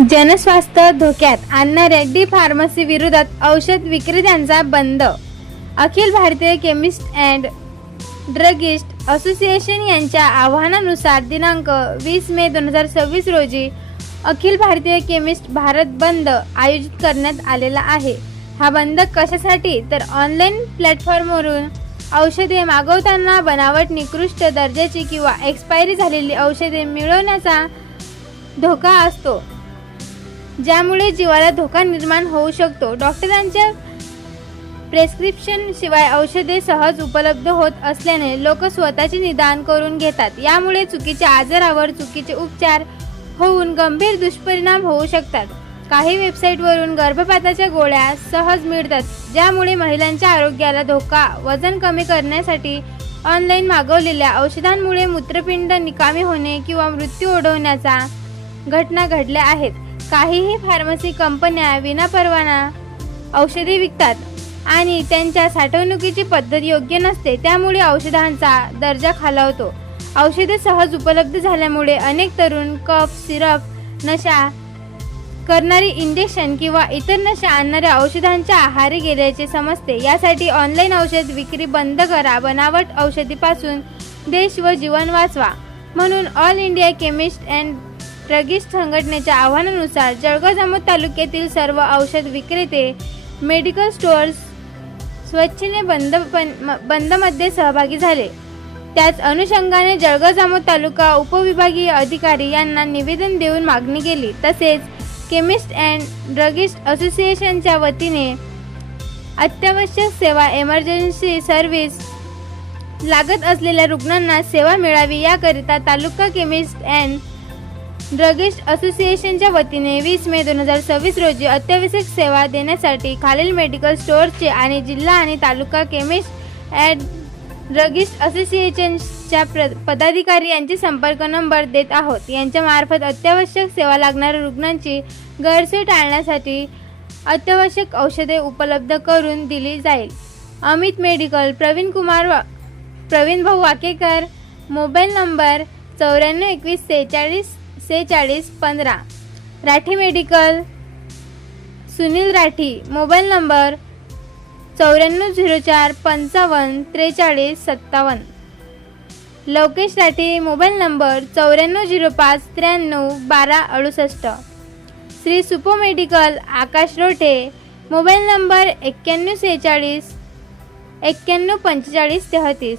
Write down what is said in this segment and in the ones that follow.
जनस्वास्थ्य धोक्यात आणणाऱ्या डी फार्मसी विरोधात औषध विक्रेत्यांचा बंद. Akhil Bharatiya chemist and druggist association यांच्या आवाहनानुसार दिनांक 20 मे 2026 रोजी अखिल भारतीय केमिस्ट भारत बंद आयोजित करण्यात आलेला आहे. हा बंद कशासाठी तर ऑनलाईन प्लॅटफॉर्मवरून औषधे मागवताना बनावट, निकृष्ट दर्जाची किंवा एक्सपायरी झालेली औषधे मिळवण्याचा धोका असतो, ज्यामुळे जीवाला धोका निर्माण होऊ शकतो. डॉक्टरांच्या प्रेस्क्रिप्शन शिवाय औषधे सहज उपलब्ध होत असल्याने लोक स्वतःचे निदान करून घेतात. यामुळे चुकीच्या आजारावर चुकीचे उपचार होऊन गंभीर दुष्परिणाम होऊ शकतात. काही वेबसाईटवरून गर्भपाताच्या गोळ्या सहज मिळतात, ज्यामुळे महिलांच्या आरोग्याला धोका. वजन कमी करण्यासाठी ऑनलाईन मागवलेल्या औषधांमुळे मूत्रपिंड निकामी होणे किंवा मृत्यू ओढवण्याच्या घटना घडल्या आहेत. काहीही फार्मसी कंपन्या विनापरवाना औषधे विकतात आणि त्यांच्या साठवणुकीची पद्धत योग्य नसते, त्यामुळे औषधांचा दर्जा खालावतो. औषधे सहज उपलब्ध झाल्यामुळे अनेक तरुण कफ सिरप, नशा करणारी इंजेक्शन किंवा इतर नशा आणणाऱ्या औषधांच्या आहारी गेल्याचे समजते. यासाठी ऑनलाईन औषध विक्री बंद करा. बनावट औषधीपासून देश व जीवन वाचवा. म्हणून all India chemist and druggist संघटनेच्या आवाहनानुसार जळगाव जामोद तालुक्यातील सर्व औषध विक्रेते, मेडिकल स्टोअर्स स्वच्छेने बंदमध्ये सहभागी झाले. त्याच अनुषंगाने जळगाव जामोद तालुका उपविभागीय अधिकारी यांना निवेदन देऊन मागणी केली. तसेच केमिस्ट अँड ड्रगिस्ट असोसिएशनच्या वतीने अत्यावश्यक सेवा, इमर्जन्सी सर्व्हिस लागत असलेल्या रुग्णांना सेवा मिळावी याकरिता तालुका केमिस्ट अँड ड्रगिस्ट असोसिएशनच्या वतीने 20 मे 2026 रोजी अत्यावश्यक सेवा देण्यासाठी खालील मेडिकल स्टोअर्सचे आणि जिल्हा आणि तालुका केमिस्ट अँड ड्रगिस्ट असोसिएशनच्या पदाधिकारी यांचे संपर्क नंबर देत आहोत. यांच्या मार्फत अत्यावश्यक सेवा लागणाऱ्या रुग्णांची गैरसोय टाळण्यासाठी अत्यावश्यक औषधे उपलब्ध करून दिली जाईल. अमित मेडिकल, प्रवीण भाऊ Wakekar, mobile number 9421464615. Rathi medical, Sunil Rathi, mobile number 9404554357. Lavkesh Rathi, mobile number 9405931268. Shri Supo medical, Akash Rothe, mobile number 9146914533.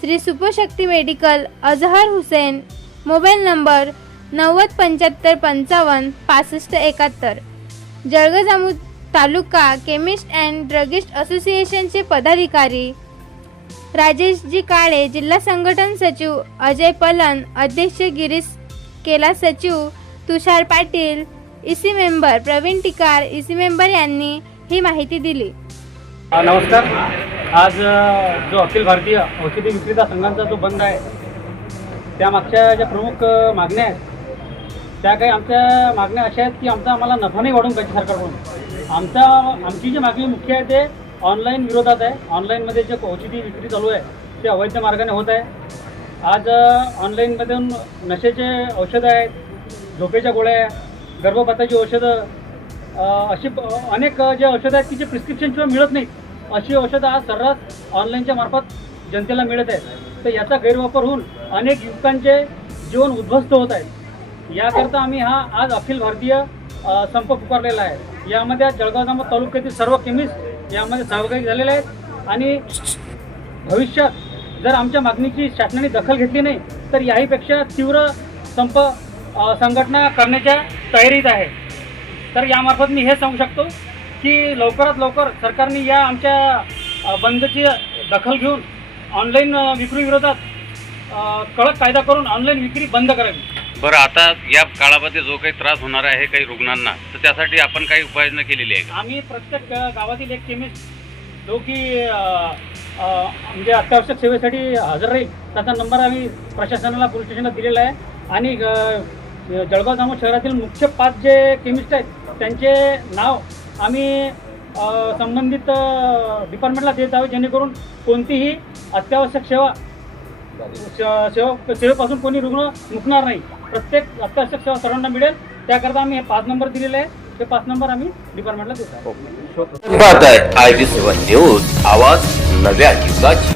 Shri Supo Shakti medical, Azhar Hussain, mobile number 9075556571. Jalgaon Jamod taluka chemist and druggist असोसिएशनचे पदाधिकारी राजेशजी काळे, जिल्हा संघटन सचिव अजय पलन, अध्यक्ष गिरीश केला, सचिव Tushar Patil, EC member Praveen Tikar, EC member यांनी ही माहिती दिली. नमस्कार. आज जो अखिल भारतीय औषधी विक्रेता संघांचा जो बंद आहे, त्या मागच्या ज्या प्रमुख मागण्या आहेत, त्या काही आमच्या मागण्या अशा आहेत की आम्हाला नफा नाही वाढून पाहिजे सरकारकडून. आमची जी मागणी मुख्य आहे ते ऑनलाईन विरोधात आहे. ऑनलाईनमध्ये जे औषधी विक्री चालू आहे ते अवैध मार्गाने होत आहे. आज ऑनलाईनमधून नशेचे औषधं आहेत, झोपेच्या गोळ्या, गर्भपाताची औषधं, अशी अनेक जे औषधं आहेत की जे प्रिस्क्रिप्शनशिवाय मिळत नाहीत, अशी औषधं आज सर्रास ऑनलाईनच्या मार्फत जनतेला मिळत आहेत. तर याचा गैरवापर होऊन अनेक युवकांचे जीवन उद्ध्वस्त होत आहे. याकरता आम्ही आज अखिल भारतीय संप पुकारलेला आहे. यामध्ये जळगाव जामोद तालुक्यातील सर्व केमिस्ट यामध्ये सहभागी झालेले आहेत आणि भविष्यात जर आमच्या मागणीची शासनाने दखल घेतली नाही तर याहीपेक्षा तीव्र संप संघटना करण्याच्या तयारीत आहे. तर यामार्फत मी हे सांगू शकतो की लवकरात लवकर सरकारने या आमच्या बंदची दखल घेऊन ऑनलाईन विक्री विरोधात कडक कायदा करून ऑनलाईन विक्री बंद करावी. बरं, आता या काळामध्ये जो काही त्रास होणार आहे काही रुग्णांना, तर त्यासाठी आपण काही उपाययोजना केलेली आहे का? आम्ही प्रत्येक गावातील एक केमिस्ट जो की म्हणजे अत्यावश्यक सेवेसाठी हजर राहील त्याचा नंबर आम्ही प्रशासनाला, पोलीस स्टेशनला दिलेला आहे. आणि जळगाव जामोद शहरातील मुख्य 5 जे केमिस्ट आहेत त्यांचे नाव आम्ही संबंधित डिपार्टमेंटला देत आहोत, जेणेकरून कोणतीही अत्यावश्यक सेवेपासून कोणी रुग्ण मुकणार नाही. प्रत्येक अत्यावश्यक सेवा सर्वांना मिळेल त्याकरता आम्ही हे 5 नंबर दिलेले आहे. ते 5 नंबर आम्ही डिपार्टमेंटला देत आहे. पाहत आहे IB7 न्यूज, आवाज नव्या युगाची.